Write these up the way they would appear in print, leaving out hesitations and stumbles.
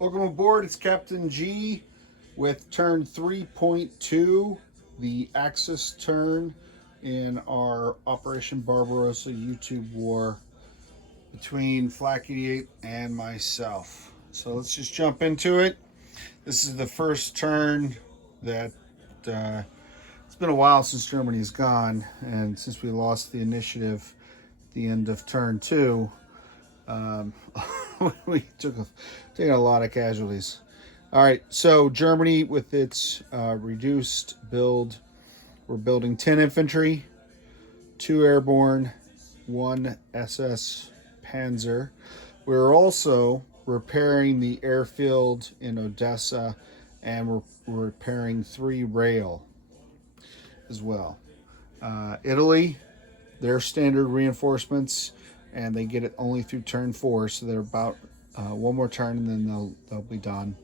Welcome aboard. It's Captain G with turn 3.2, the Axis turn in our Operation Barbarossa YouTube war between Flak 88 and myself. So let's just jump into it. This is the first turn that it's been a while since Germany's gone, and since we lost the initiative at the end of turn 2, we taken a lot of casualties. All right, so Germany with its reduced build, we're building 10 infantry, 2 airborne, 1 SS Panzer. We're also repairing the airfield in Odessa, and we're repairing 3 rail as well. Italy, their standard reinforcements, and they get it only through turn 4, so they're about one more turn, and then they'll be done.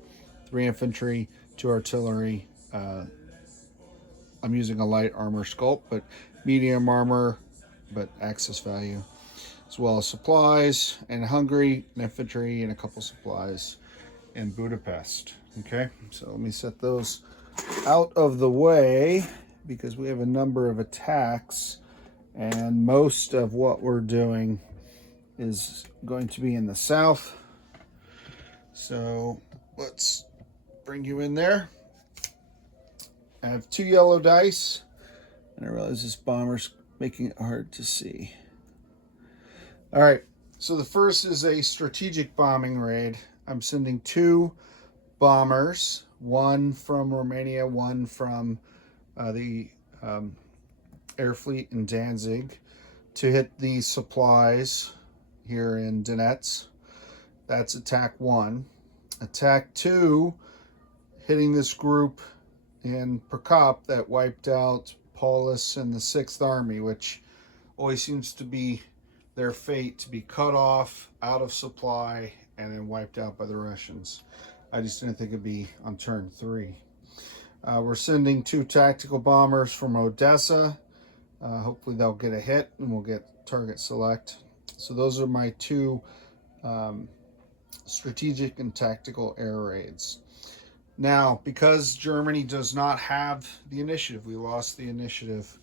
3 infantry, 2 artillery. I'm using a light armor sculpt, but medium armor, but Axis value, as well as supplies. And Hungary, an infantry, and a couple supplies in Budapest. Okay, so let me set those out of the way because we have a number of attacks, and most of what we're doing is going to be in the south. So let's bring you in there. I have 2 yellow dice, and I realize this bomber's making it hard to see. All right, so the first is a strategic bombing raid. I'm sending 2 bombers, 1 from Romania, 1 from the air fleet in Danzig, to hit the supplies here in Donetsk. That's attack 1. Attack 2, hitting this group in Prokop that wiped out Paulus and the 6th Army, which always seems to be their fate, to be cut off, out of supply, and then wiped out by the Russians. I just didn't think it'd be on turn 3. We're sending 2 tactical bombers from Odessa. Hopefully they'll get a hit, and we'll get target select. So those are my 2 strategic and tactical air raids. Now, because Germany does not have the initiative, we lost the initiative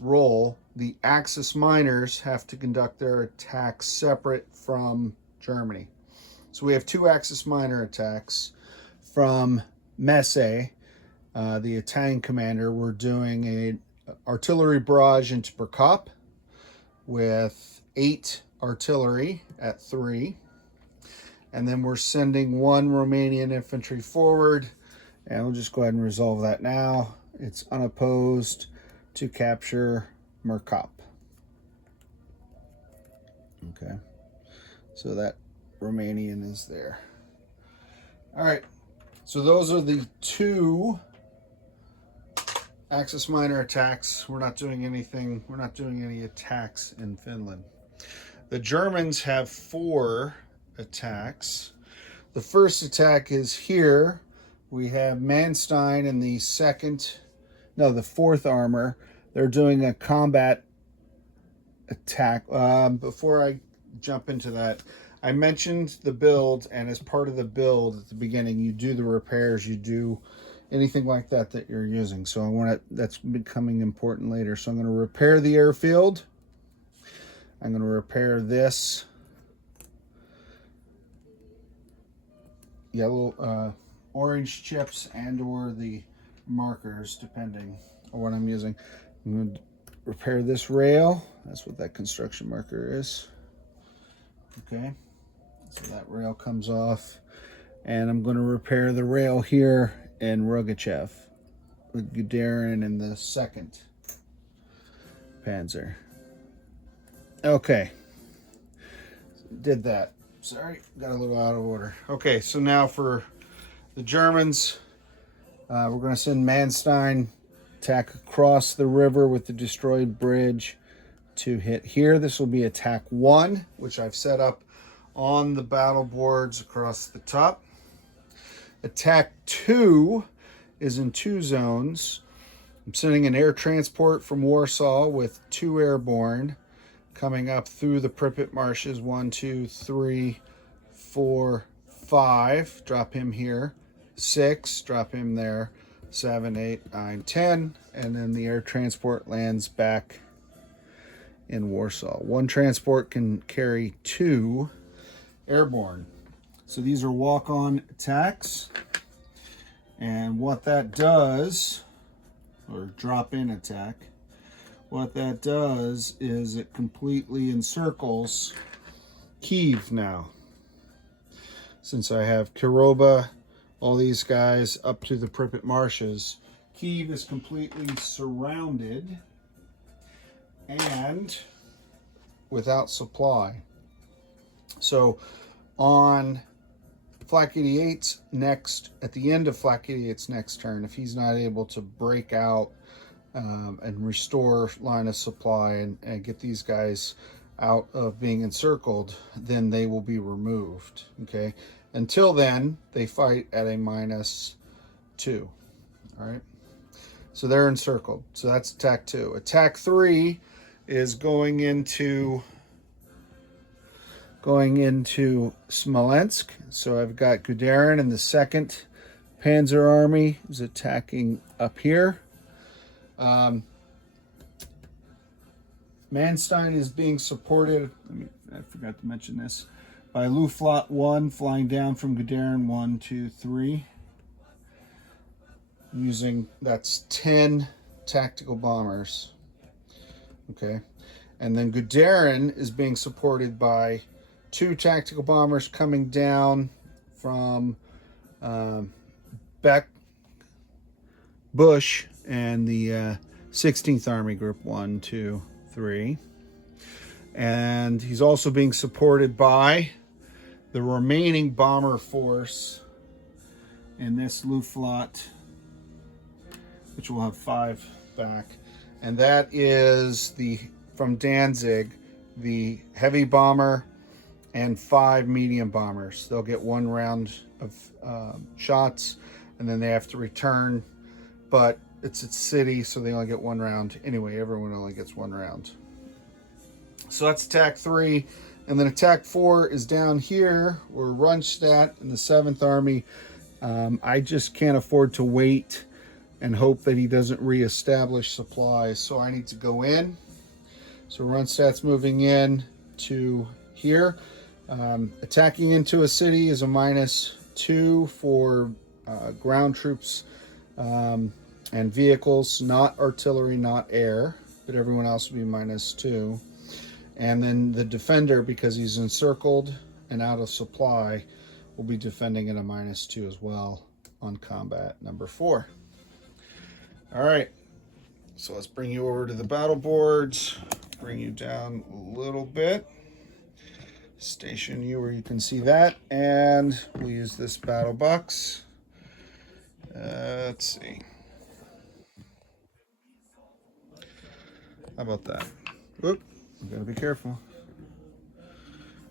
role, the Axis miners have to conduct their attacks separate from Germany. So we have 2 Axis miner attacks from Messe, the Italian commander. We're doing an artillery barrage into Prokop with 8 artillery at 3. And then we're sending 1 Romanian infantry forward, and we'll just go ahead and resolve that now. It's unopposed to capture Merkop. Okay, so that Romanian is there. All right, so those are the 2 Axis minor attacks. We're not doing anything, we're not doing any attacks in Finland. The Germans have 4 attacks. The first attack is here. We have Manstein in the 4th armor. They're doing a combat attack. Before I jump into that, I mentioned the build, and as part of the build at the beginning, you do the repairs, you do anything like that you're using. So that's becoming important later. So I'm going to repair the airfield. I'm going to repair this yellow, orange chips and or the markers, depending on what I'm using. I'm going to repair this rail. That's what that construction marker is. Okay, so that rail comes off, and I'm going to repair the rail here in Rogachev with Guderian in the 2nd Panzer. Okay, did that. Sorry, got a little out of order. Okay, so now for the Germans, we're going to send Manstein attack across the river with the destroyed bridge to hit here. This will be attack 1, which I've set up on the battle boards across the top. Attack 2 is in 2 zones. I'm sending an air transport from Warsaw with 2 airborne coming up through the Pripyat marshes, 1, 2, 3, 4, 5, drop him here. 6, drop him there. 7, 8, 9, 10, and then the air transport lands back in Warsaw. One transport can carry 2 airborne. So these are walk-on attacks. And what that does, or drop-in attack, what that does is it completely encircles Kyiv now. Since I have Kiroba, all these guys up to the Pripyat marshes, Kyiv is completely surrounded and without supply. So on Flak 88's next, at the end of Flak 88's next turn, if he's not able to break out and restore line of supply and get these guys out of being encircled, then they will be removed. Okay, until then they fight at a -2. All right, so they're encircled. So that's attack 2. Attack 3 is going into Smolensk. So I've got Guderian and the 2nd Panzer Army is attacking up here. Manstein is being supported, I forgot to mention this, by Luftflotte 1 flying down from Guderian 1, 2, 3. That's 10 tactical bombers. Okay. And then Guderian is being supported by 2 tactical bombers coming down from Bush and the 16th Army Group 1, 2, 3. And he's also being supported by the remaining bomber force in this Luftflotte, which will have 5 back. And that is from Danzig, the heavy bomber and 5 medium bombers. They'll get 1 round of shots, and then they have to return. But it's a city, so they only get 1 round. Anyway, everyone only gets 1 round. So that's attack 3. And then attack 4 is down here, where Rundstedt and the 7th Army. I just can't afford to wait and hope that he doesn't reestablish supplies. So I need to go in. So Rundstedt's moving in to here. Attacking into a city is a -2 for ground troops and vehicles, not artillery, not air, but everyone else will be -2. And then the defender, because he's encircled and out of supply, will be defending at a -2 as well on combat number 4. All right, so let's bring you over to the battle boards, bring you down a little bit, station you where you can see that, and we'll use this battle box. Let's see. How about that? Whoop, we gotta be careful.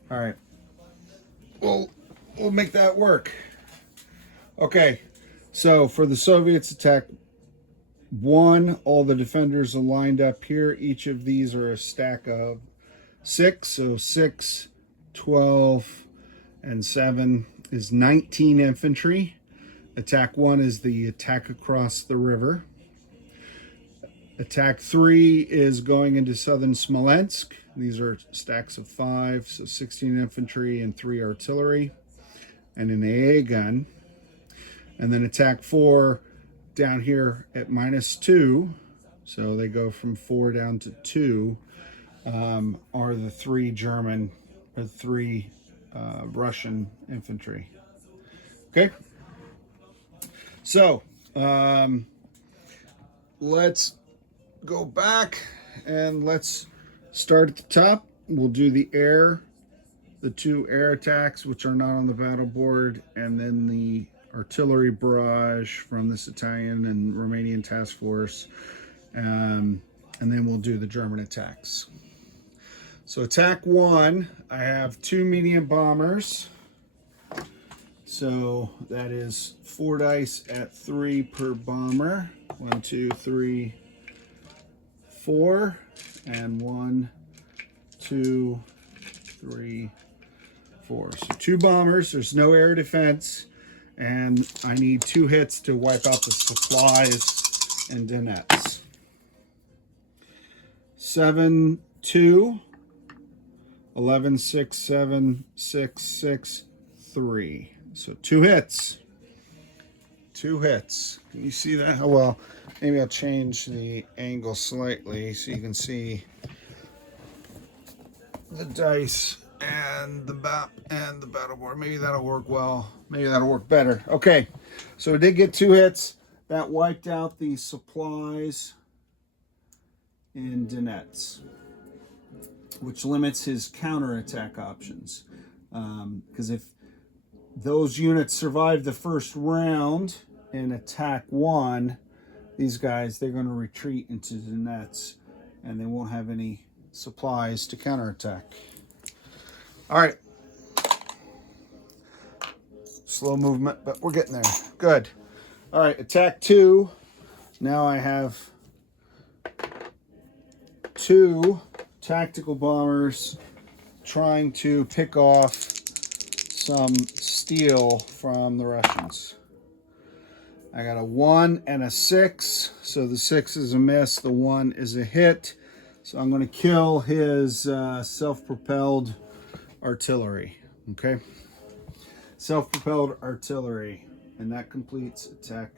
All right, we'll make that work. Okay, so for the Soviets, attack 1, all the defenders are lined up here. Each of these are a stack of 6, so 6, 12, and 7 is 19 infantry. Attack 1 is the attack across the river. Attack 3 is going into southern Smolensk. These are stacks of 5, so 16 infantry and 3 artillery, and an AA gun. And then attack 4 down here at -2, so they go from 4 down to 2, are the 3 German or 3 Russian infantry. Okay, so let's go back and let's start at the top. We'll do the 2 air attacks, which are not on the battle board, and then the artillery barrage from this Italian and Romanian task force, and then we'll do the German attacks. So attack 1, I have 2 medium bombers, so that is 4 dice at 3 per bomber. 1, 2, 3, 4, and 1, 2, 3, 4. So 2 bombers. There's no air defense. And I need 2 hits to wipe out the supplies and dinettes. 7, 2, 11, 6, 7, 6, 6, 3. So 2 hits. 2 hits. Can you see that? Oh, well, maybe I'll change the angle slightly so you can see the dice and the battle board. Maybe that'll work well. Maybe that'll work better. Okay, so we did get 2 hits. That wiped out the supplies and dinettes, which limits his counterattack options. Because if those units survive the first round and attack 1, these guys, they're going to retreat into the nets and they won't have any supplies to counterattack. All right. Slow movement, but we're getting there. Good. All right, attack 2. Now I have 2 tactical bombers trying to pick off some steel from the Russians. I got a 1 and a 6, so the 6 is a miss, the 1 is a hit. So I'm going to kill his self-propelled artillery, okay? Self-propelled artillery, and that completes attack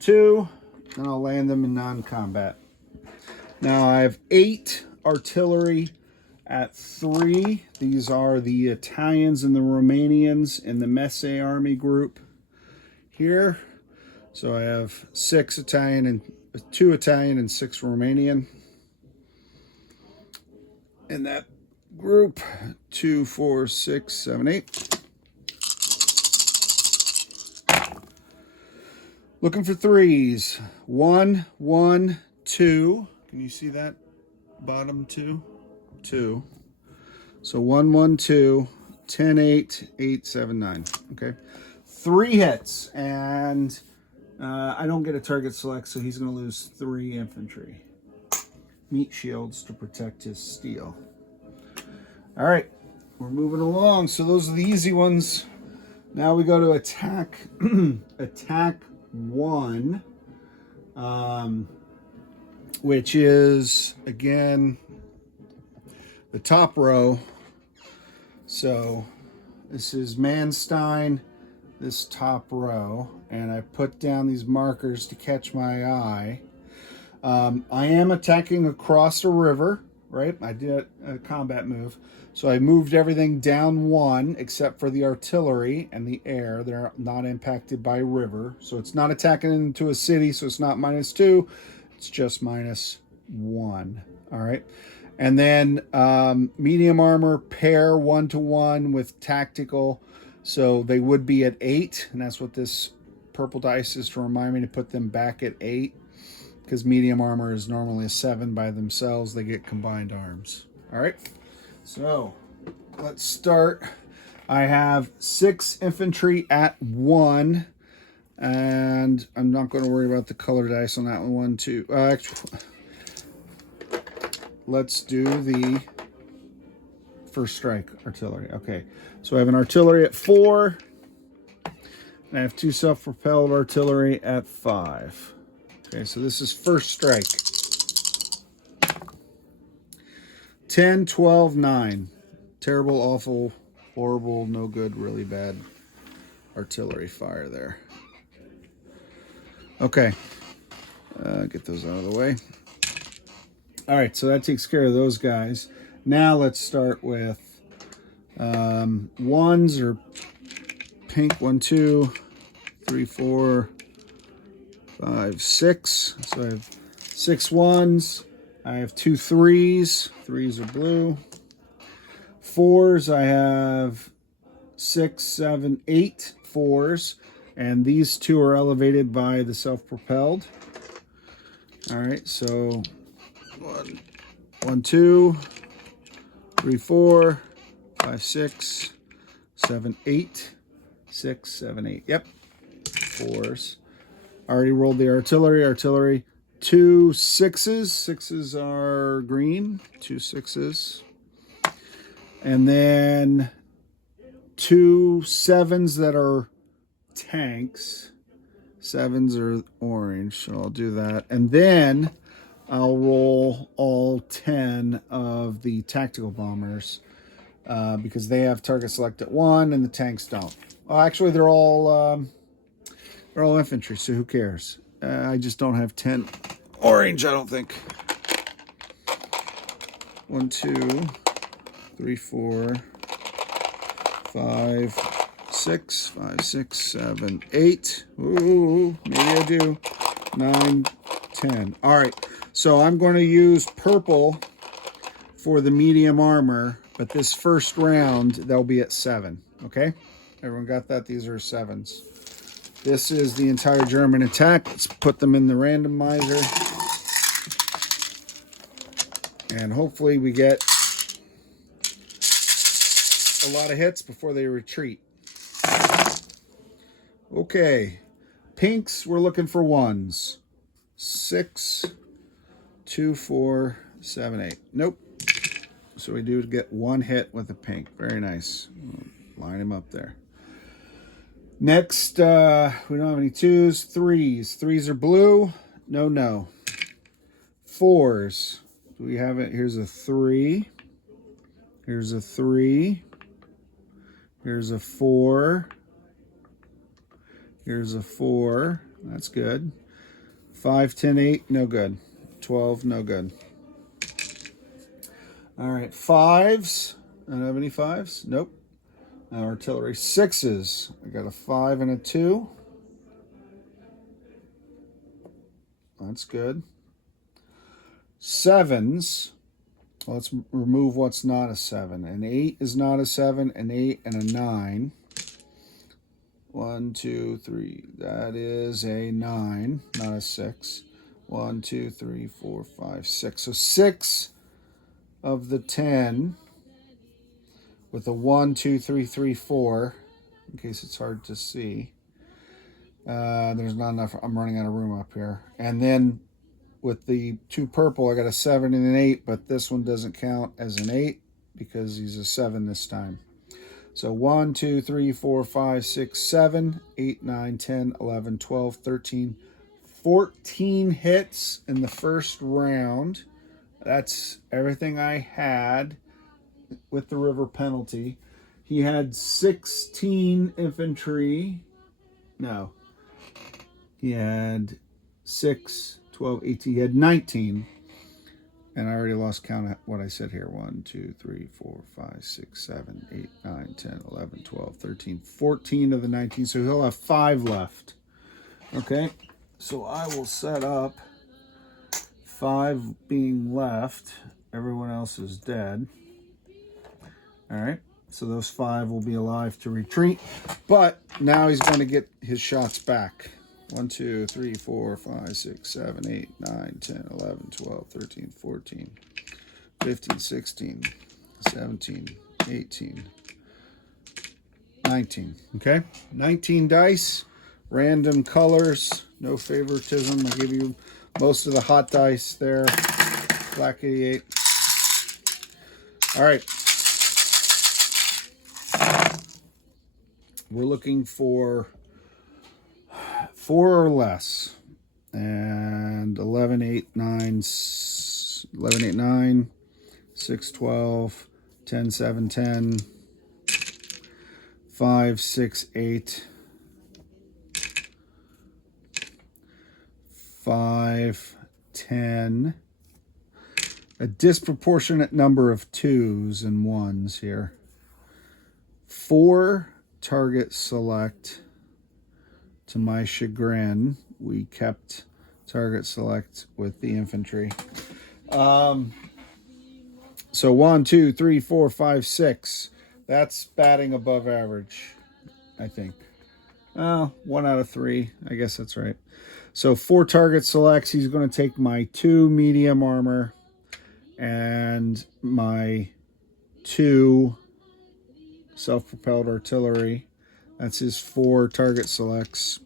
2, and I'll land them in non-combat. Now I have 8 artillery at 3. These are the Italians and the Romanians in the Messe Army group here. So I have 6 Italian and 2 Italian and 6 Romanian in that group. 2, 4, 6, 7, 8. Looking for 3s. 1, 1, 2. Can you see that? Bottom 2? 2. So 1, 1, 2, 10, 8, 8, 7, 9. Okay. 3 hits. And I don't get a target select, so he's going to lose 3 infantry. Meat shields to protect his steel. All right. We're moving along. So those are the easy ones. Now we go to attack. Attack 1. Which is, again, the top row. So this is Manstein, this top row, and I put down these markers to catch my eye. I am attacking across a river, right? I did a combat move. So I moved everything down 1 except for the artillery and the air. They're not impacted by river. So it's not attacking into a city, so it's not -2. It's just -1. All right. And then medium armor pair 1-to-1 with tactical. So they would be at 8. And that's what this purple dice is to remind me to put them back at 8. Because medium armor is normally a 7 by themselves. They get combined arms. All right. So let's start. I have 6 infantry at 1. And I'm not going to worry about the color dice on that one. 1, 2. Actually, let's do the first strike artillery. Okay, so I have an artillery at 4. And I have 2 self-propelled artillery at 5. Okay, so this is first strike. 10, 12, 9. Terrible, awful, horrible, no good, really bad artillery fire there. Okay, get those out of the way. All right, so that takes care of those guys. Now let's start with ones or pink. 1, 2, 3, 4, 5, 6. So I have 6 ones. I have 2 3s. 3s are blue. 4s, I have 6, 7, 8 4s. And these 2 are elevated by the self-propelled. All right, so 1, 2, 3, 4, 5, 6, 7, 8. 6, 7, 8. Yep, 4s. Already rolled the artillery. Artillery. 2 6s. 6s are green. 2 6s. And then 2 sevens that are tanks. Sevens are orange, so I'll do that. And then I'll roll all 10 of the tactical bombers because they have target select at 1 and the tanks don't. Well, actually, they're all infantry, so who cares? I just don't have 10 orange, I don't think. 1, 2, 3, 4, 5, 6, 5, 6, 7, 8. Ooh, maybe I do. 9, 10. All right, so I'm going to use purple for the medium armor, but this first round, they'll be at 7, okay? Everyone got that? These are 7s. This is the entire German attack. Let's put them in the randomizer. And hopefully we get a lot of hits before they retreat. Okay. Pinks, we're looking for 1s. 6, 2, 4, 7, 8. Nope. So we do get 1 hit with a pink. Very nice. Line him up there. Next, we don't have any 2s. 3s. 3s are blue. No. 4s. Do we have it? Here's a 3. Here's a 3. Here's a 4. Here's a 4. That's good. 5, 10, 8. No good. 12. No good. All right. 5s. I don't have any 5s. Nope. Artillery. 6s. I got a 5 and a 2. That's good. 7s. Let's remove what's not a 7. An 8 is not a 7. An 8 and a 9. 1, 2, 3. That is a 9, not a 6. 1, 2, 3, 4, 5, 6. So 6 of the 10 with a 1, 2, 3, 3, 4. In case it's hard to see. There's not enough. I'm running out of room up here. And then with the 2 purple, I got a 7 and an 8, but this one doesn't count as an 8 because he's a 7 this time. So 1, 2, 3, 4, 5, 6, 7, 8, 9, 10, 11, 12, 13, 14 hits in the first round. That's everything I had with the river penalty. He had 16 infantry. No. He had 6, 12, 18. He had 19. And I already lost count at what I said here. 1, 2, 3, 4, 5, 6, 7, 8, 9, 10, 11, 12, 13, 14 of the 19. So he'll have 5 left. Okay. So I will set up 5 being left. Everyone else is dead. All right. So those 5 will be alive to retreat. But now he's going to get his shots back. 1, 2, 3, 4, 5, 6, 7, 8, 9, 10, 11, 12, 13, 14, 15, 16, 17, 18, 19. Okay? 19 dice, random colors, no favoritism. I'll give you most of the hot dice there. Black 88. All right. We're looking for 4 or less, and 11, 8, 9, 11, 8, 9, 6, 12, 10, 7, 10, 5, 6, 8, 5, 10, a disproportionate number of 2s and 1s here. 4 target select. To my chagrin, we kept target select with the infantry. So 1, 2, 3, 4, 5, 6. That's batting above average, I think. 1 out of 3. I guess that's right. So 4 target selects. He's going to take my 2 medium armor and my 2 self-propelled artillery. That's his 4 target selects.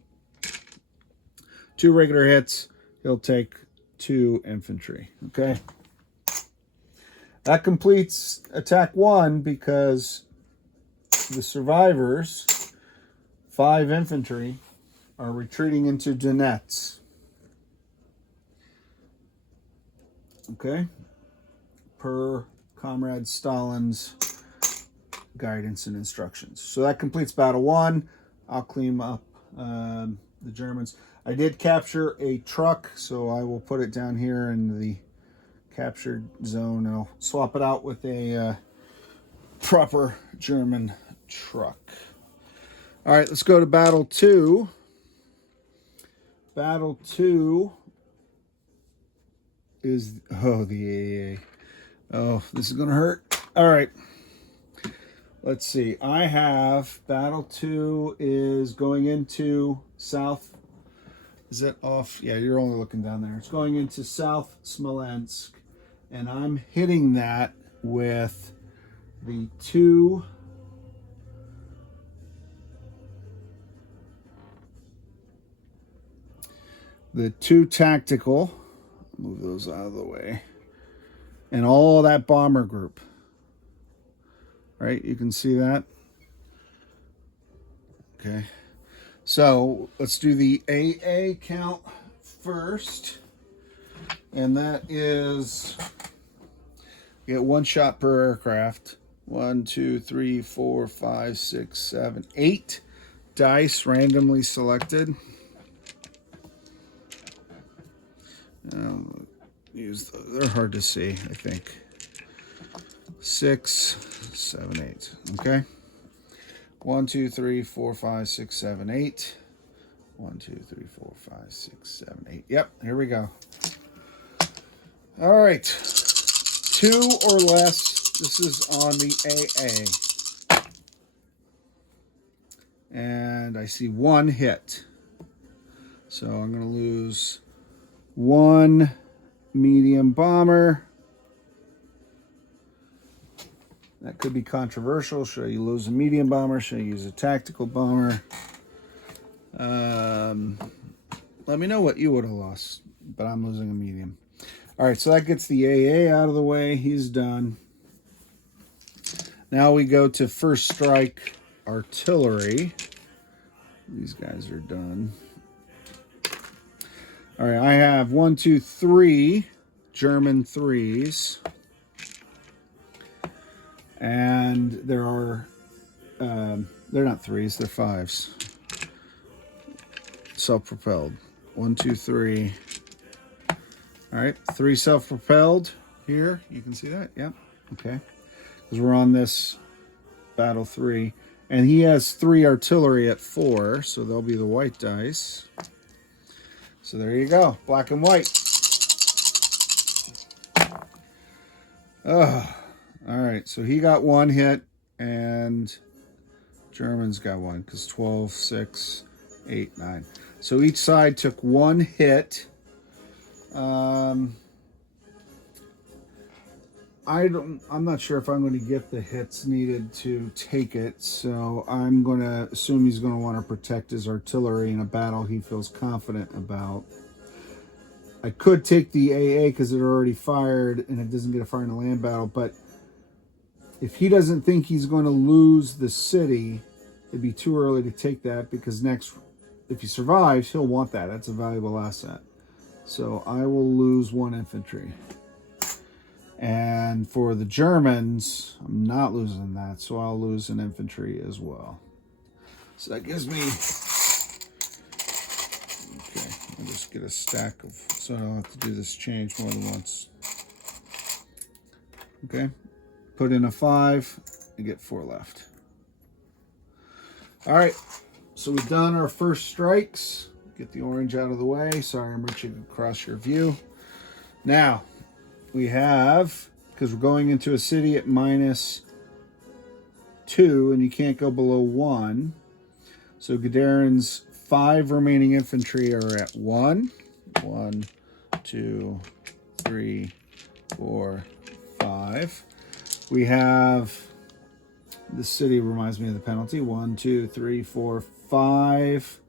2 regular hits. He'll take 2 infantry. Okay. That completes attack 1 because the survivors, 5 infantry, are retreating into Donetsk. Okay? Per Comrade Stalin's guidance and instructions. So that completes battle 1. I'll clean up the Germans. I did capture a truck, so I will put it down here in the captured zone. I'll swap it out with a proper German truck. All right, let's go to battle 2. Battle 2 is, oh, the AA. Oh, this is going to hurt. All right. Let's see. I have battle 2 is going into South. Is it off? Yeah, you're only looking down there. It's going into South Smolensk. And I'm hitting that with the 2 tactical. Move those out of the way. And all that bomber group. Right? You can see that. Okay. So let's do the AA count first. And that is, you get 1 shot per aircraft. 1, 2, 3, 4, 5, 6, 7, 8 dice randomly selected. Use they're hard to see, I think. 6, 7, 8. Okay. 1, 2, 3, 4, 5, 6, 7, 8. 1, 2, 3, 4, 5, 6, 7, 8. Yep, here we go. All right. 2 or less. This is on the AA. And I see 1 hit. So I'm going to lose 1 medium bomber. That could be controversial. Should I lose a medium bomber? Should I use a tactical bomber? Let me know what you would have lost, but I'm losing a medium. All right, so that gets the AA out of the way. He's done. Now we go to first strike artillery. These guys are done. All right, I have 1, 2, 3 German 3s. And there are, they're not 3s, they're 5s. Self-propelled. 1, 2, 3. All right, 3 self-propelled here. You can see that, yeah, okay. Because we're on this battle 3. And he has 3 artillery at 4, so they'll be the white dice. So there you go, black and white. Oh, all right, so he got 1 hit, and Germans got 1, because 12, 6, 8, 9. So each side took 1 hit. I'm not sure if I'm going to get the hits needed to take it, so I'm going to assume he's going to want to protect his artillery in a battle he feels confident about. I could take the AA because it already fired and it doesn't get a fire in a land battle, but if he doesn't think he's going to lose the city, it'd be too early to take that, because next, if he survives, he'll want that. That's a valuable asset. So I will lose 1 infantry. And for the Germans, I'm not losing that, so I'll lose an infantry as well. So that gives me, okay, I'll just get a stack of, so I don't have to do this change more than once. Okay, put in a 5 and get 4 left. All right, so we've done our first strikes. Get the orange out of the way. Sorry, I'm reaching across your view. Now, we have, because we're going into a city at -2, and you can't go below 1. So Guderian's 5 remaining infantry are at 1. 1, 2, 3, 4, 5. We have, the city reminds me of the penalty. 1, 2, 3, 4, 5.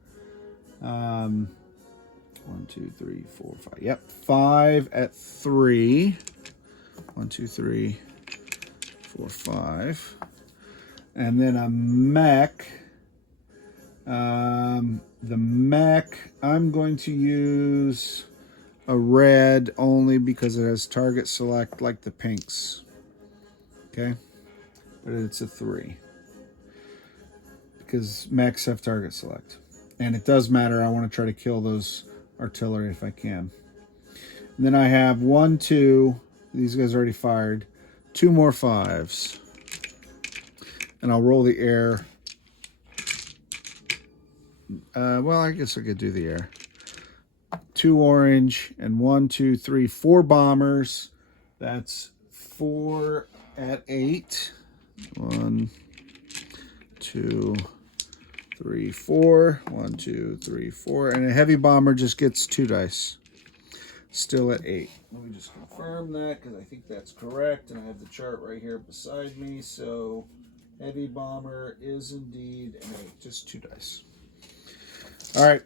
1, 2, 3, 4, 5. Yep, 5 at 3. 1, 2, 3, 4, 5. And then a mech. The mech, I'm going to use a red only because it has target select like the pinks. Okay? But it's a 3. Because mechs have target select. And it does matter. I want to try to kill those artillery if I can. And then I have 1, 2. These guys already fired. 2 more 5s. And I'll roll the air. Well, I guess I could do the air. 2 orange and 1, 2, 3, 4 bombers. That's 4 at 8. 1, 2, 3, 4. 1, 2, 3, 4. And a heavy bomber just gets 2 dice. Still at 8. Let me just confirm that because I think that's correct. And I have the chart right here beside me. So heavy bomber is indeed an 8. Just 2 dice. All right.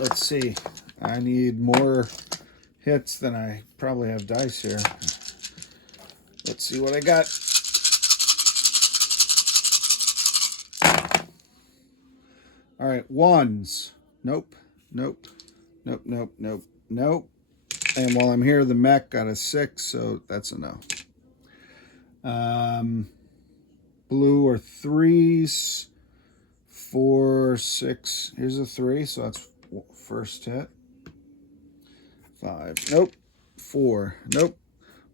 Let's see. I need more hits than I probably have dice here. Let's see what I got. All right, 1s. Nope, nope, nope, nope, nope, nope. And while I'm here, the mech got a 6, so that's a no. Blue are 3s. 4, 6. Here's a 3, so that's first hit. 5. Nope. 4. Nope.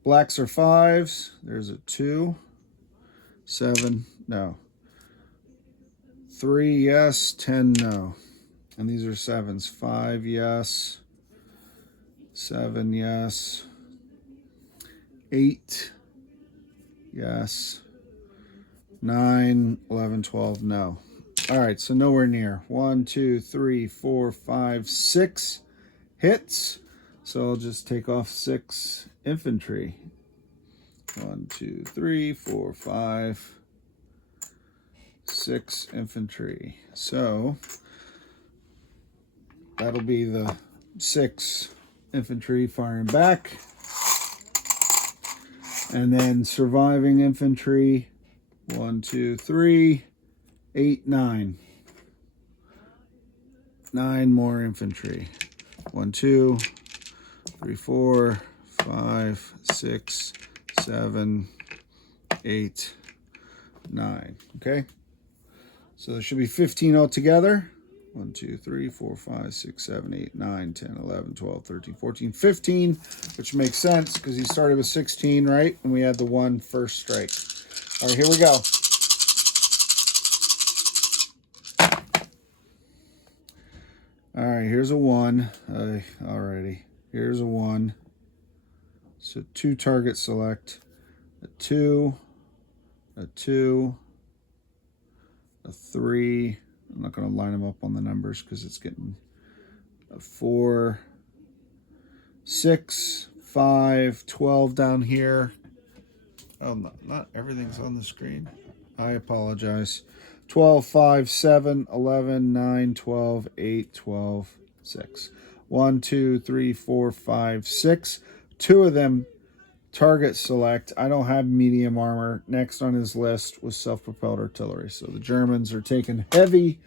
Blacks are 5s. There's a 2. 7. No. 3, yes. 10, no. And these are 7s. 5, yes. 7, yes. 8, yes. 9, 11, 12, no. All right, so nowhere near. 1, 2, 3, 4, 5, 6 hits. So I'll just take off 6 infantry. 1, 2, 3, 4, 5, 6 infantry. So that'll be the 6 infantry firing back. And then surviving infantry. 1, 2, 3, 8, 9. 9 more infantry. 1, 2, 3, 4, 5, 6, 7, 8, 9. Okay? So there should be 15 altogether. 1, 2, 3, 4, 5, 6, 7, 8, 9, 10, 11, 12, 13, 14, 15, which makes sense because he started with 16, right? And we had the 1 first strike. All right, here we go. All right, here's a 1. Alrighty. Here's a 1. So 2 target select. A 2. A 2. A 3. I'm not going to line them up on the numbers because it's getting a 4. 6. 5. 12 down here. Oh, not everything's on the screen. I apologize. 12, 5, 7, 11, 9, 12, 8, 12, 6. 1, 2, 3, 4, 5, 6. 2 of them target select. I don't have medium armor. Next on his list was self-propelled artillery. So the Germans are taking heavy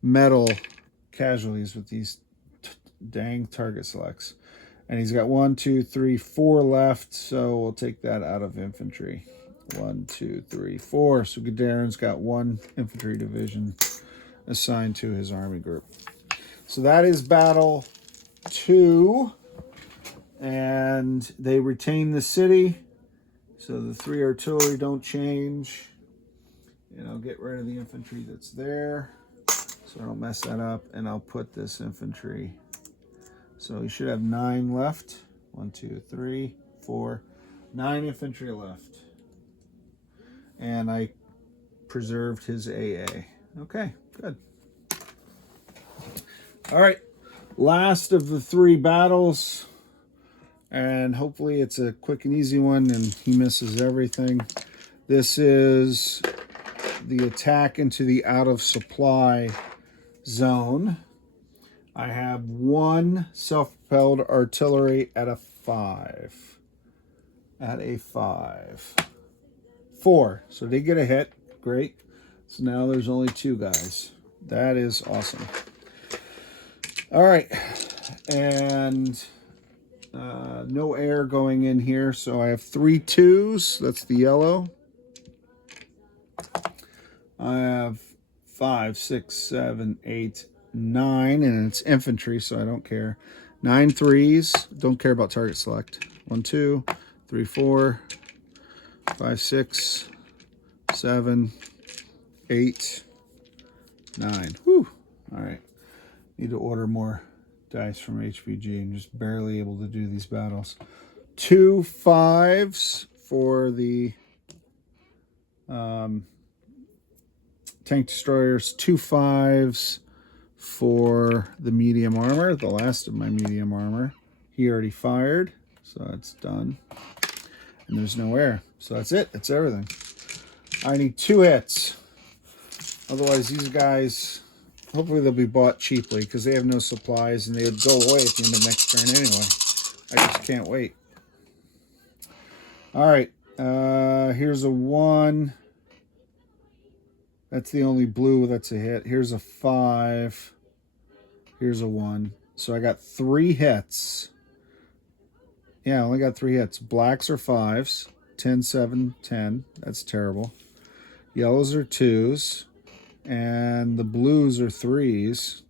metal casualties with these dang target selects. And he's got 1, 2, 3, 4 left. So we'll take that out of infantry. 1, 2, 3, 4. So Guderian's got 1 infantry division assigned to his army group. So that is battle 2. And they retain the city. So the 3 artillery don't change. And I'll get rid of the infantry that's there, so I don't mess that up. And I'll put this infantry. So we should have 9 left. 1, 2, 3, 4. 9 infantry left. And I preserved his AA. Okay, good. All right, last of the 3 battles. And hopefully it's a quick and easy one and he misses everything. This is the attack into the out of supply zone. I have 1 self-propelled artillery at a 5. At a 5. 4. So they get a hit. Great. So now there's only 2 guys. That is awesome. All right. And no air going in here. So I have 3 2s. That's the yellow. I have 5, 6, 7, 8, 9. And it's infantry, so I don't care. 9 3s. Don't care about target select. 1, 2, 3, 4, 5, 6, 7, 8, 9. Whew. All right. Need to order more dice from HBG. I'm just barely able to do these battles. 2 5s for the tank destroyers. 2 5s for the medium armor. The last of my medium armor. He already fired, so that's done. And there's no air. So that's it. That's everything. I need 2 hits. Otherwise, these guys, hopefully they'll be bought cheaply because they have no supplies and they would go away at the end of next turn anyway. I just can't wait. All right. Here's a 1. That's the only blue that's a hit. Here's a 5. Here's a 1. So I got 3 hits. Yeah, I only got 3 hits. Blacks are 5s. 10, 7, 10. That's terrible. Yellows are 2s. And the blues are 3s.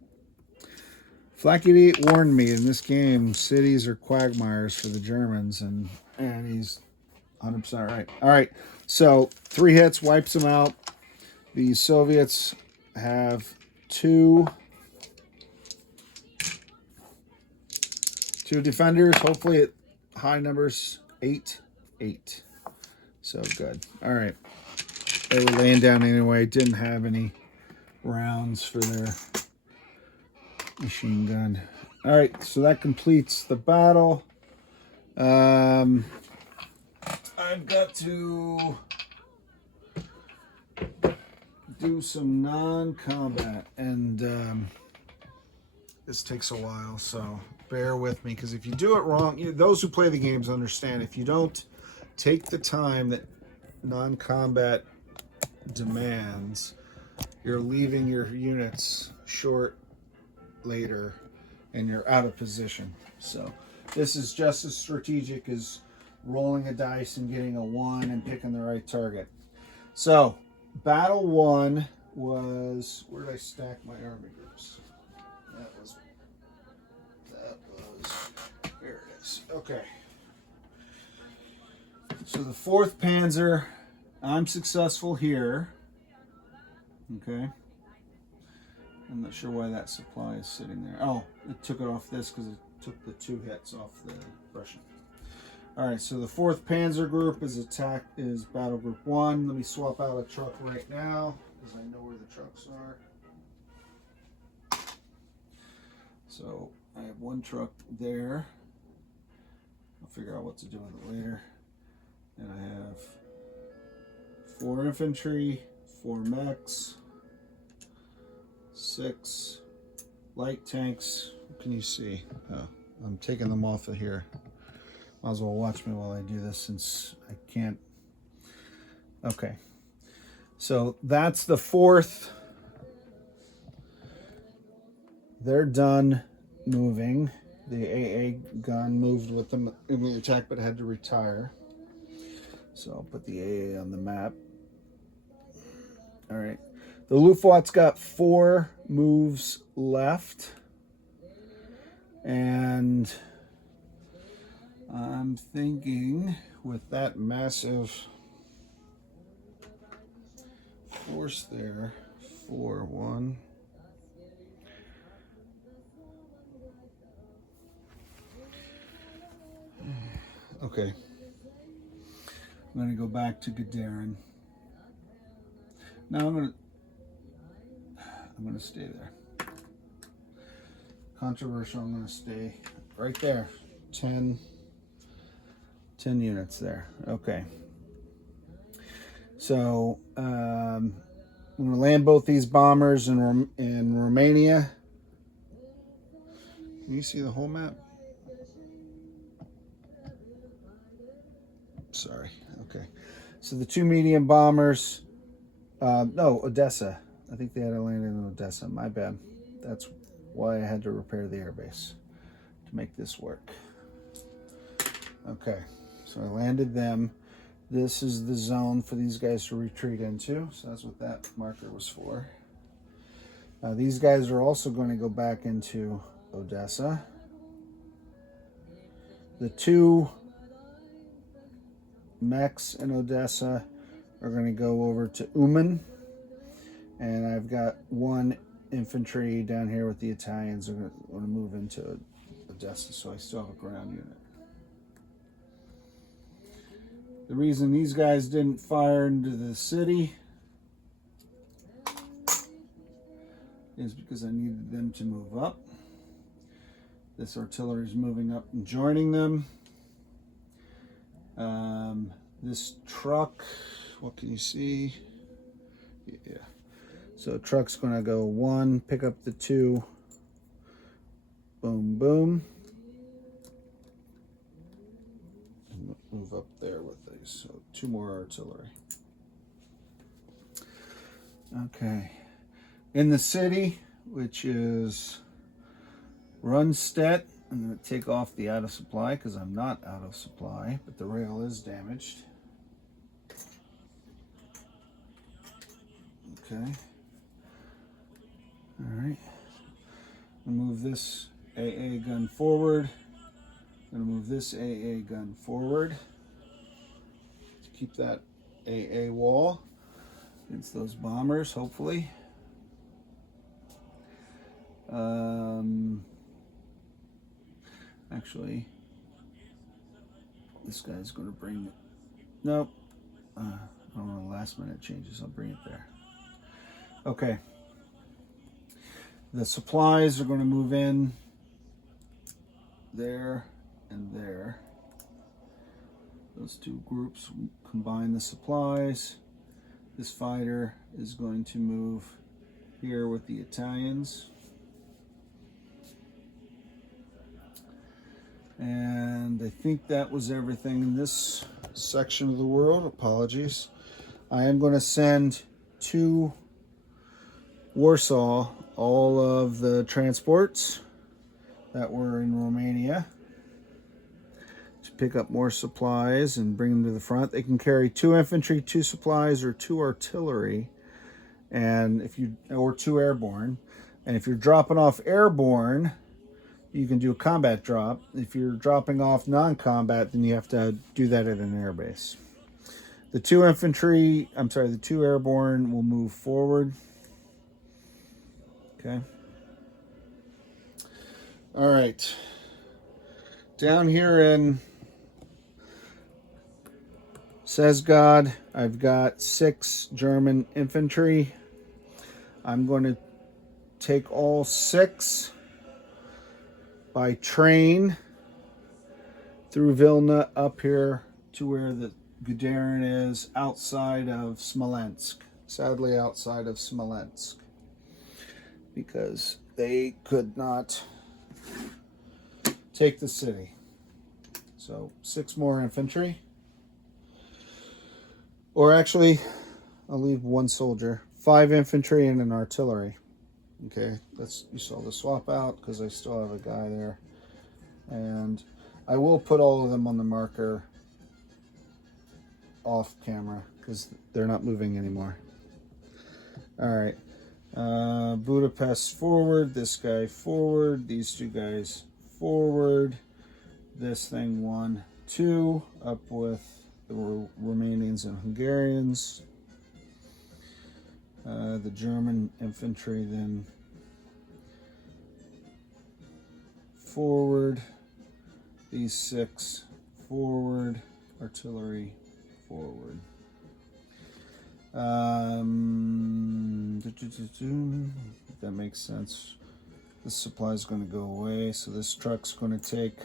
Flacky warned me in this game, cities are quagmires for the Germans, and he's 100% right. All right, so 3 hits, wipes them out. The Soviets have 2 defenders, hopefully at high numbers, 8, 8. So good. All right. They were laying down anyway, didn't have any rounds for their machine gun. All right, so that completes the battle. I've got to do some non-combat, and this takes a while, so bear with me, because if you do it wrong, those who play the games understand, if you don't take the time that non-combat demands, you're leaving your units short later and you're out of position. So this is just as strategic as rolling a dice and getting a 1 and picking the right target. So battle 1 was, where did I stack my army groups? That was here it is. Okay, so the 4th Panzer, I'm successful here. Okay, I'm not sure why that supply is sitting there. Oh, it took it off this because it took the 2 hits off the Russian. All right, so the 4th Panzer group is battle group 1. Let me swap out a truck right now because I know where the trucks are. So I have 1 truck there. I'll figure out what to do with it later. And I have 4 infantry, 4 mechs, 6 light tanks. What can you see? Oh, I'm taking them off of here. Might as well watch me while I do this since I can't. Okay. So that's the 4th. They're done moving. The AA gun moved with them in the attack, but had to retire. So I'll put the AA on the map. All right. The Luftwaffe's got 4 moves left. And I'm thinking with that massive force there, 4, 1. Okay. I'm going to go back to Gagarin. Now I'm going to stay there. Controversial, I'm going to stay right there. 10 units there. Okay. So I'm going to land both these bombers in Romania. Can you see the whole map? Sorry. Okay. So the 2 medium bombers, no, Odessa. I think they had to land in Odessa. My bad. That's why I had to repair the airbase to make this work. Okay, so I landed them. This is the zone for these guys to retreat into. So that's what that marker was for. Now these guys are also going to go back into Odessa. The 2 mechs in Odessa are going to go over to Uman. And I've got 1 infantry down here with the Italians. Are going to move into Odessa, so I still have a ground unit. The reason these guys didn't fire into the city is because I needed them to move up. This artillery is moving up and joining them. This truck, what can you see? Yeah. So truck's going to go 1, pick up the 2. Boom, boom. And move up there with these. So 2 more artillery. Okay. In the city, which is Rundstedt, I'm going to take off the out of supply because I'm not out of supply, but the rail is damaged. Okay. All right. I'll move this AA gun forward. I'm going to move this AA gun forward to keep that AA wall against those bombers, hopefully. Actually, this guy's going to bring it. Nope. I don't want the last minute changes. I'll bring it there. Okay. The supplies are going to move in there and there. Those 2 groups combine the supplies. This fighter is going to move here with the Italians. And I think that was everything in this section of the world. Apologies. I am going to send to Warsaw all of the transports that were in Romania to pick up more supplies and bring them to the front. They can carry 2 infantry, 2 supplies, or 2 artillery, and or 2 airborne. And if you're dropping off airborne, you can do a combat drop. If you're dropping off non-combat, then you have to do that at an airbase. The 2 airborne will move forward. Okay. All right. Down here in Sezgod, I've got 6 German infantry. I'm going to take all 6 by train through Vilna up here to where the Guderian is, outside of Smolensk. Sadly, outside of Smolensk, because they could not take the city. So 6 more infantry. Or actually, I'll leave 1 soldier. 5 infantry and an artillery. Okay, you saw the swap out because I still have a guy there. And I will put all of them on the marker off camera because they're not moving anymore. All right. Budapest forward, this guy forward, these 2 guys forward, this thing 1, 2, up with the Romanians and Hungarians. The German infantry then forward, these 6 forward, artillery forward. That makes sense. This supply is going to go away, so this truck's going to take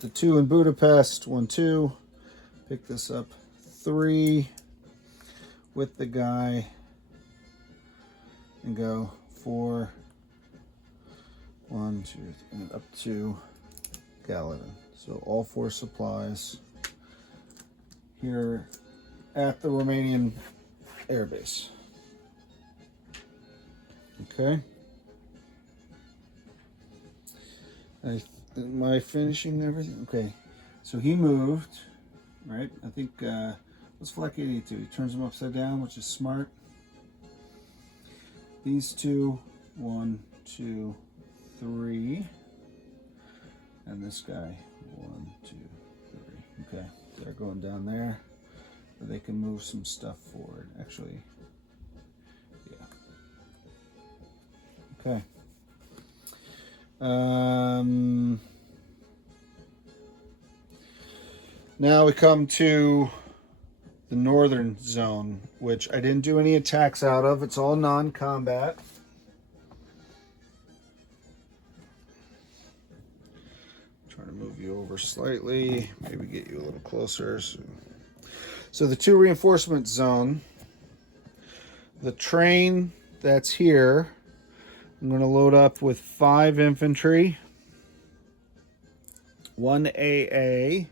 the 2 in Budapest, 1, 2, pick this up 3 with the guy, and go 4, 1, 2, and up to Gallatin. So all 4 supplies here at the Romanian Air Base. Okay. Am I finishing everything? Okay. So he moved, right? I think, what's Flak 82? He turns them upside down, which is smart. These two, 1, 2, 3. And this guy, 1, 2, 3. Okay. They're going down there. But they can move some stuff forward. Actually, yeah. Okay. Now we come to the northern zone, which I didn't do any attacks out of. It's all non-combat. Trying to move you over slightly, maybe get you a little closer. So the 2 reinforcement zone, the train that's here, I'm going to load up with 5 infantry, 1 AA,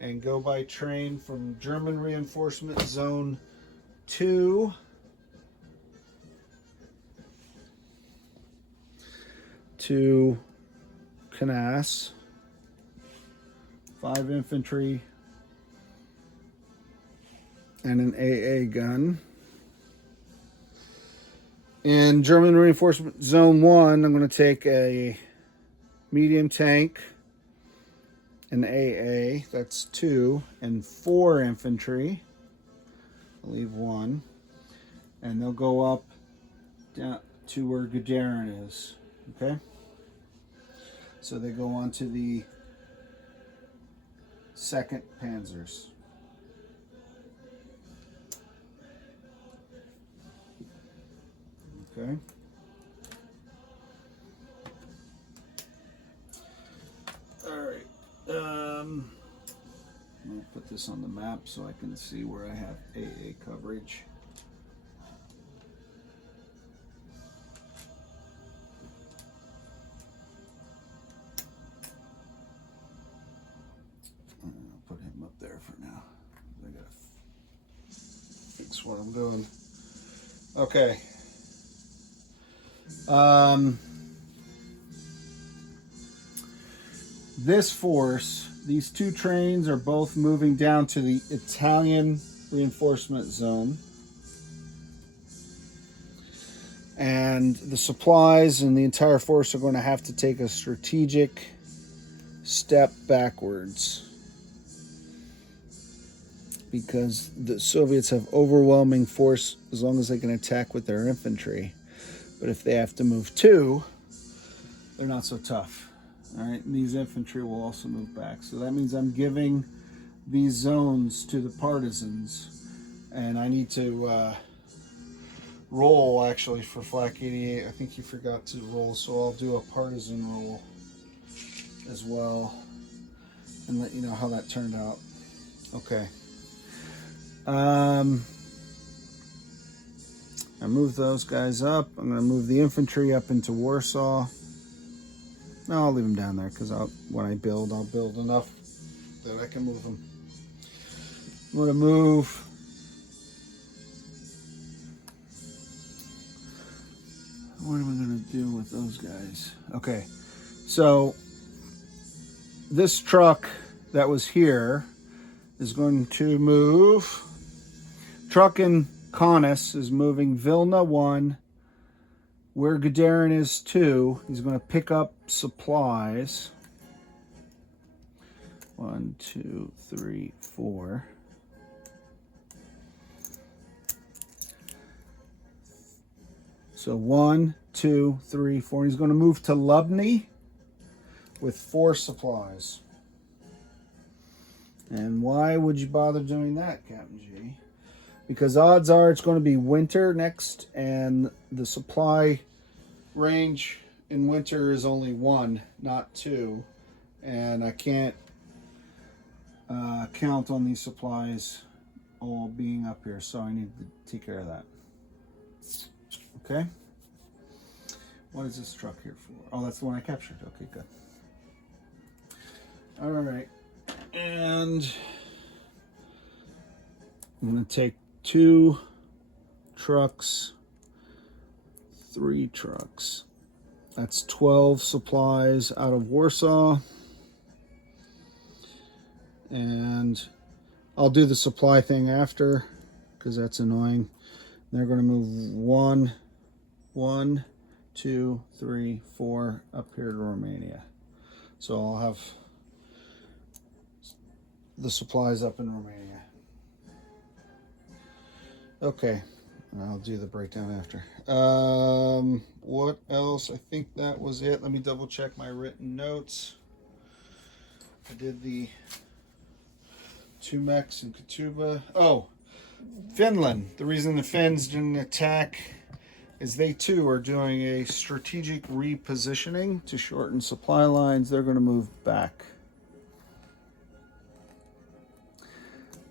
and go by train from German reinforcement zone 2 to Canas. 5 infantry and an AA gun. In German reinforcement zone 1, I'm going to take a medium tank, an AA, that's 2, and 4 infantry. I'll leave 1. And they'll go up down to where Guderian is. Okay? So they go on to the 2nd Panzers. Okay. All right. I'm gonna put this on the map so I can see where I have AA coverage. I'll put him up there for now. I gotta fix what I'm doing. Okay. This force, these 2 trains are both moving down to the Italian reinforcement zone. And the supplies and the entire force are going to have to take a strategic step backwards. Because the Soviets have overwhelming force as long as they can attack with their infantry. But if they have to move 2, they're not so tough. All right, and these infantry will also move back. So that means I'm giving these zones to the partisans. And I need to roll, actually, for Flak 88. I think you forgot to roll, so I'll do a partisan roll as well. And let you know how that turned out. Okay. I move those guys up. I'm going to move the infantry up into Warsaw. No, I'll leave them down there because when I build, I'll build enough that I can move them. I'm going to move what am I going to do with those guys? Okay, so this truck that was here is going to move. Truck in Kaunas is moving Vilna 1, where Guderian is 2. He's going to pick up supplies. 1, 2, 3, 4. So 1, 2, 3, 4. He's going to move to Lubny with 4 supplies. And why would you bother doing that, Captain G? Because odds are it's going to be winter next, and the supply range in winter is only 1, not 2. And I can't count on these supplies all being up here, so I need to take care of that. Okay. What is this truck here for? Oh, that's the one I captured. Okay, good. All right. And I'm going to take 2 trucks, 3 trucks. That's 12 supplies out of Warsaw. And I'll do the supply thing after because that's annoying. They're going to move 1, 2, 3, 4 up here to Romania. So I'll have the supplies up in Romania. Okay, I'll do the breakdown after. What else? I think that was it. Let me double check my written notes. I did the Tumex and Katuba. Oh, Finland. The reason the Finns didn't attack is they too are doing a strategic repositioning to shorten supply lines. They're going to move back.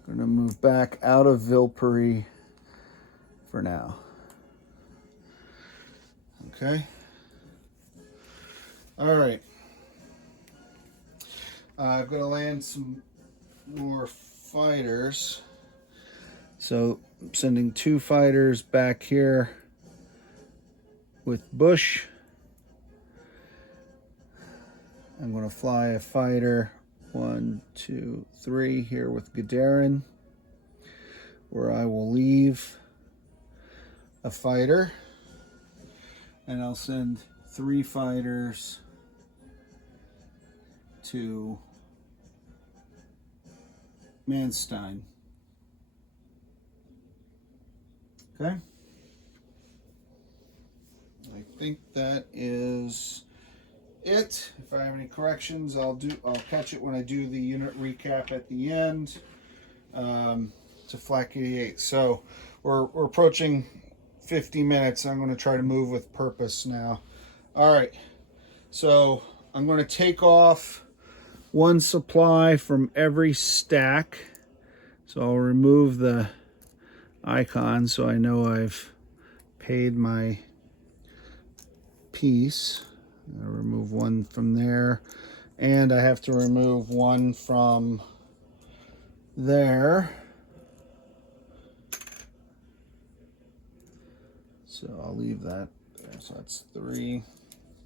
Going to move back out of Vilpuri for now. Okay. All right. I'm going to land some more fighters. So I'm sending 2 fighters back here with Bush. I'm going to fly a fighter 1, 2, 3 here with Gagarin, where I will leave a fighter, and I'll send 3 fighters to Manstein. Okay. I think that is it. If I have any corrections, I'll catch it when I do the unit recap at the end. To Flak 88. So we're approaching 50 minutes. I'm going to try to move with purpose now. All right. So I'm going to take off 1 supply from every stack. So I'll remove the icon so I know I've paid my piece. I'll remove 1 from there, and I have to remove 1 from there. So I'll leave that there. So that's 3.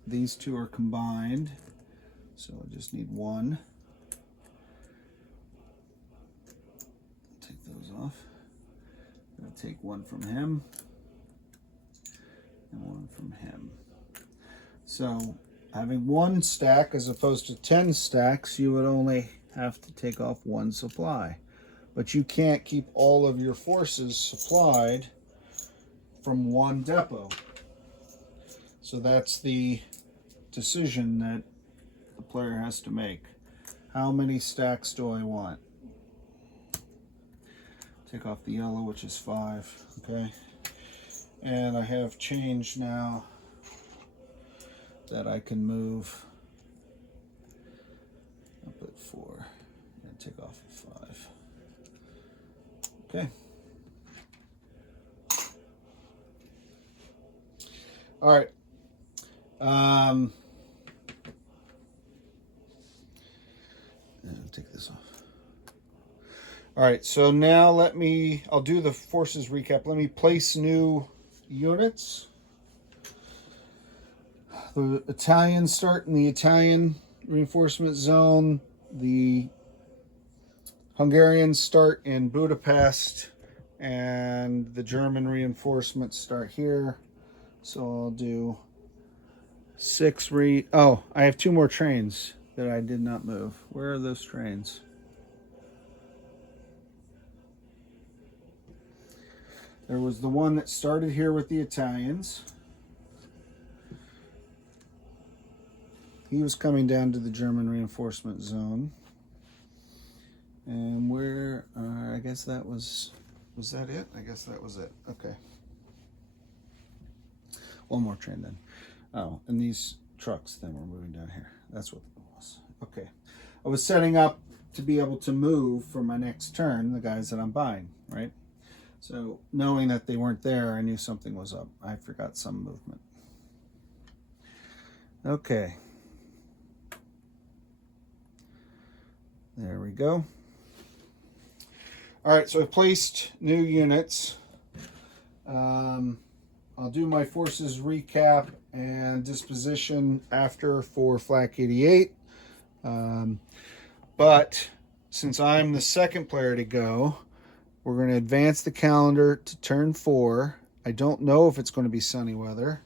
These 2 are combined, so I just need 1. Take those off. I'm going to take 1 from him and 1 from him. So having 1 stack as opposed to 10 stacks, you would only have to take off 1 supply. But you can't keep all of your forces supplied from 1 depot. So that's the decision that the player has to make. How many stacks do I want? Take off the yellow, which is 5. Okay. And I have change now that I can move up at 4 and take off at 5. Okay. All right. Take this off. All right, so now I'll do the forces recap. Let me place new units. The Italians start in the Italian reinforcement zone. The Hungarians start in Budapest, and the German reinforcements start here. So I'll do 6 I have 2 more trains that I did not move. Where are those trains? There was the one that started here with the Italians. He was coming down to the German reinforcement zone. And where, I guess that was that it? I guess that was it. Okay. 1 more train then. Oh, and these trucks then were moving down here. That's what it was. Okay. I was setting up to be able to move for my next turn, the guys that I'm buying, right? So knowing that they weren't there, I knew something was up. I forgot some movement. Okay. There we go. All right, so I've placed new units. I'll do my forces recap and disposition after for Flak 88. But since I'm the second player to go, we're going to advance the calendar to turn 4. I don't know if it's going to be sunny weather.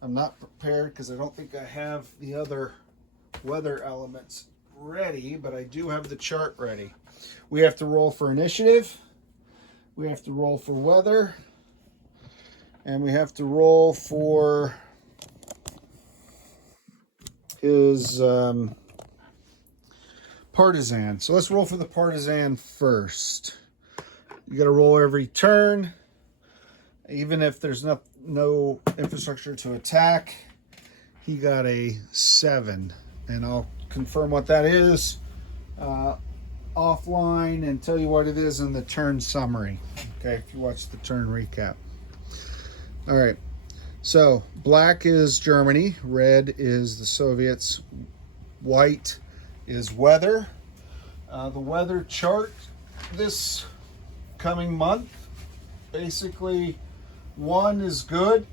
I'm not prepared because I don't think I have the other weather elements ready, but I do have the chart ready. We have to roll for initiative. We have to roll for weather. And we have to roll for his partisan. So let's roll for the partisan first. You got to roll every turn, even if there's no infrastructure to attack. He got a 7, and I'll confirm what that is offline and tell you what it is in the turn summary. Okay, if you watch the turn recap. All right, so black is Germany, red is the Soviets, white is weather. The weather chart this coming month, basically 1 is good,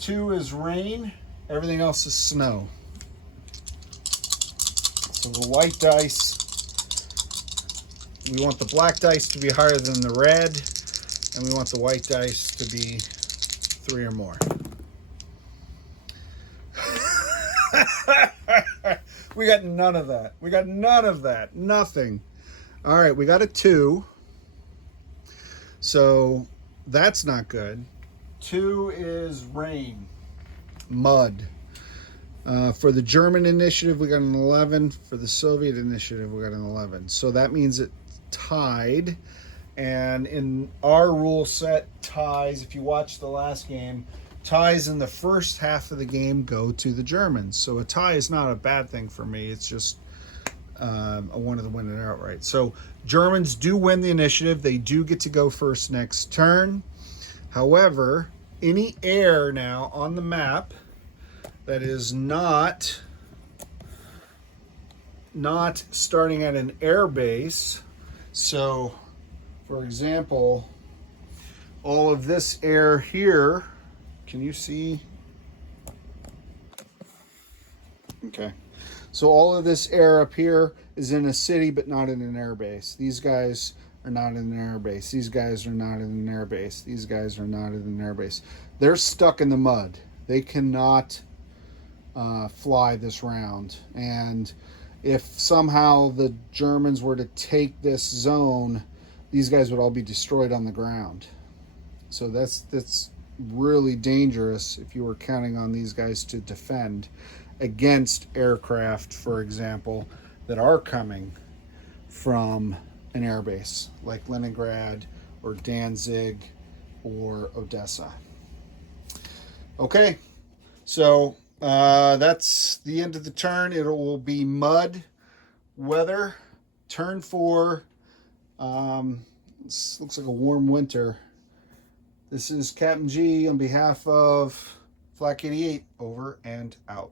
2 is rain, everything else is snow. So the white dice, we want the black dice to be higher than the red, and we want the white dice to be 3 or more. We got none of that. We got none of that. Nothing. All right, we got a 2. So that's not good. 2 is rain, mud. For the German initiative, we got an 11. For the Soviet initiative, we got an 11. So that means it tied. And in our rule set, ties, if you watch the last game, ties in the first half of the game go to the Germans. So a tie is not a bad thing for me. It's just I wanted to win it outright. So Germans do win the initiative. They do get to go first next turn. However, any air now on the map that is not starting at an air base. So, for example, all of this air here, can you see? Okay. So all of this air up here is in a city, but not in an air base. These guys are not in an air base. These guys are not in an air base. These guys are not in an air base. They're stuck in the mud. They cannot fly this round. And if somehow the Germans were to take this zone, these guys would all be destroyed on the ground. So that's really dangerous if you were counting on these guys to defend against aircraft, for example, that are coming from an airbase like Leningrad or Danzig or Odessa. Okay, so that's the end of the turn. It will be mud, weather. Turn 4. This looks like a warm winter. This is Captain G on behalf of Flak 88, over and out.